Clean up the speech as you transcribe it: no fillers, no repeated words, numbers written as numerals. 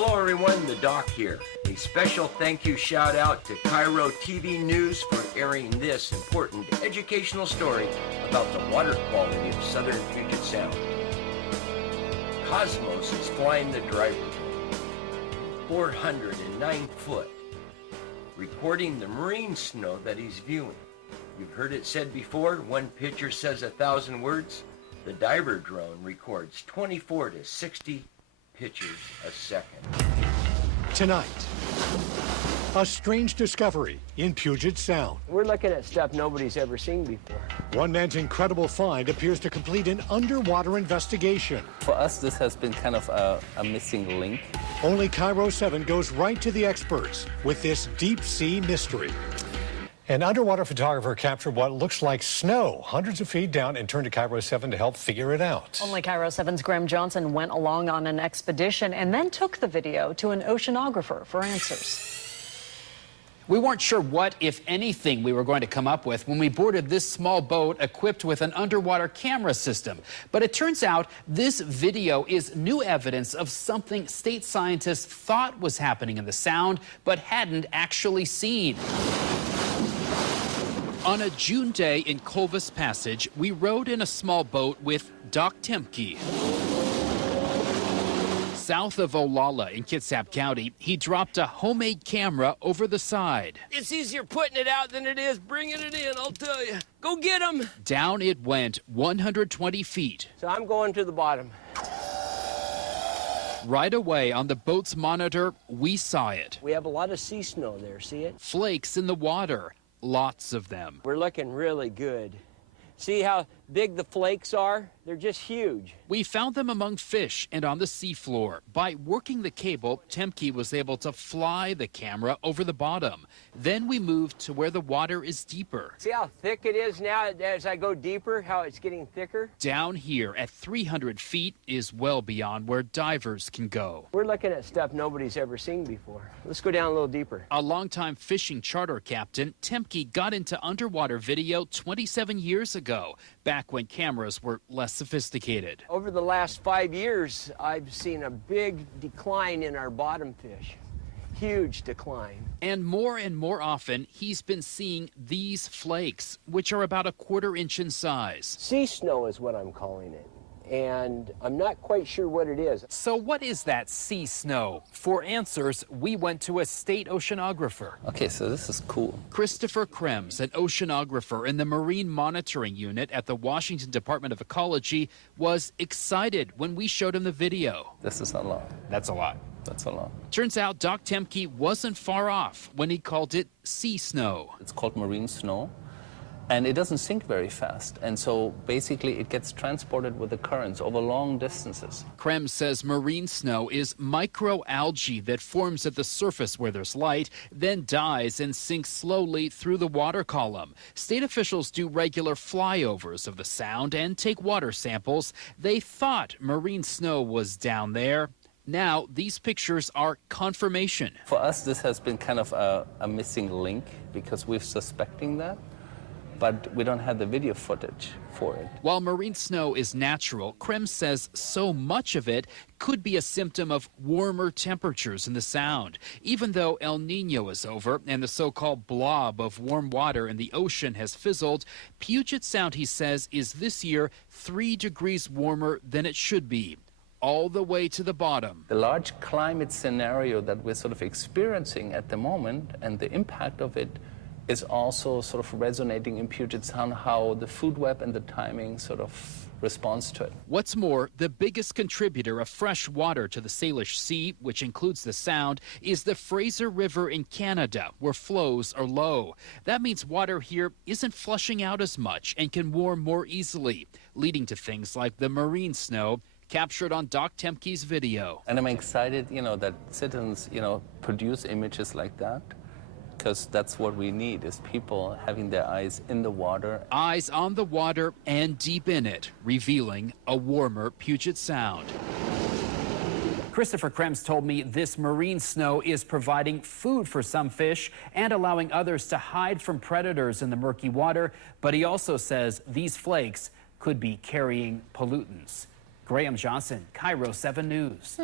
Hello everyone, the Doc here. A special thank you shout out to Cairo TV News for airing this important educational story about the water quality of southern Puget Sound. Cosmos is flying the driver, 409 foot, recording the marine snow that he's viewing. You've heard it said before, one picture says 1,000 words. The diver drone records 24 to 60 pictures a second. Tonight, a strange discovery in Puget Sound. We're looking at stuff nobody's ever seen before. One man's incredible find appears to complete an underwater investigation. For us, this has been kind of a missing link. Only Cairo 7 goes right to the experts with this deep sea mystery. An underwater photographer captured what looks like snow hundreds of feet down and turned to Cairo 7 to help figure it out. Only Cairo 7's Graham Johnson went along on an expedition and then took the video to an oceanographer for answers. We weren't sure what, if anything, we were going to come up with when we boarded this small boat equipped with an underwater camera system. But it turns out this video is new evidence of something state scientists thought was happening in the Sound, but hadn't actually seen. On a June day in Culvis Passage, we rode in a small boat with Doc Temke. South of Olalla in Kitsap County, he dropped a homemade camera over the side. It's easier putting it out than it is bringing it in, I'll tell you. Go get them. Down it went 120 feet. So I'm going to the bottom. Right away on the boat's monitor, we saw it. We have a lot of sea snow there, see it? Flakes in the water. Lots of them. We're looking really good. See how big the flakes are? They're just huge. We found them among fish and on the seafloor. By working the cable, Temke was able to fly the camera over the bottom. Then we moved to where the water is deeper. See how thick it is now as I go deeper, how it's getting thicker? Down here at 300 feet is well beyond where divers can go. We're looking at stuff nobody's ever seen before. Let's go down a little deeper. A longtime fishing charter captain, Temke got into underwater video 27 years ago, back when cameras were less sophisticated. Over the last 5 years, I've seen a big decline in our bottom fish. Huge decline. And more often, he's been seeing these flakes, which are about 1/4 inch in size. Sea snow is what I'm calling it. And I'm not quite sure what it is. So what is that sea snow? For answers, we went to a state oceanographer. Okay, so this is cool. Christopher Krems, an oceanographer in the Marine Monitoring Unit at the Washington Department of Ecology, was excited when we showed him the video. This is a lot. That's a lot. That's a lot. Turns out Doc Temke wasn't far off when he called it sea snow. It's called marine snow, and it doesn't sink very fast. And so basically it gets transported with the currents over long distances. Krems says marine snow is microalgae that forms at the surface where there's light, then dies and sinks slowly through the water column. State officials do regular flyovers of the Sound and take water samples. They thought marine snow was down there. Now, these pictures are confirmation. For us, this has been kind of a missing link because we're suspecting that, but we don't have the video footage for it. While marine snow is natural, Krems says so much of it could be a symptom of warmer temperatures in the Sound. Even though El Nino is over and the so-called blob of warm water in the ocean has fizzled, Puget Sound, he says, is this year 3 degrees warmer than it should be, all the way to the bottom. The large climate scenario that we're sort of experiencing at the moment and the impact of it is also sort of resonating in Puget Sound, how the food web and the timing sort of responds to it. What's more, the biggest contributor of fresh water to the Salish Sea, which includes the Sound, is the Fraser River in Canada, where flows are low. That means water here isn't flushing out as much and can warm more easily, leading to things like the marine snow captured on Doc Temke's video. And I'm excited, that citizens, produce images like that, because that's what we need, is people having their eyes in the water. Eyes on the water and deep in it, revealing a warmer Puget Sound. Christopher Krems told me this marine snow is providing food for some fish and allowing others to hide from predators in the murky water, but he also says these flakes could be carrying pollutants. Graham Johnson, Cairo 7 News.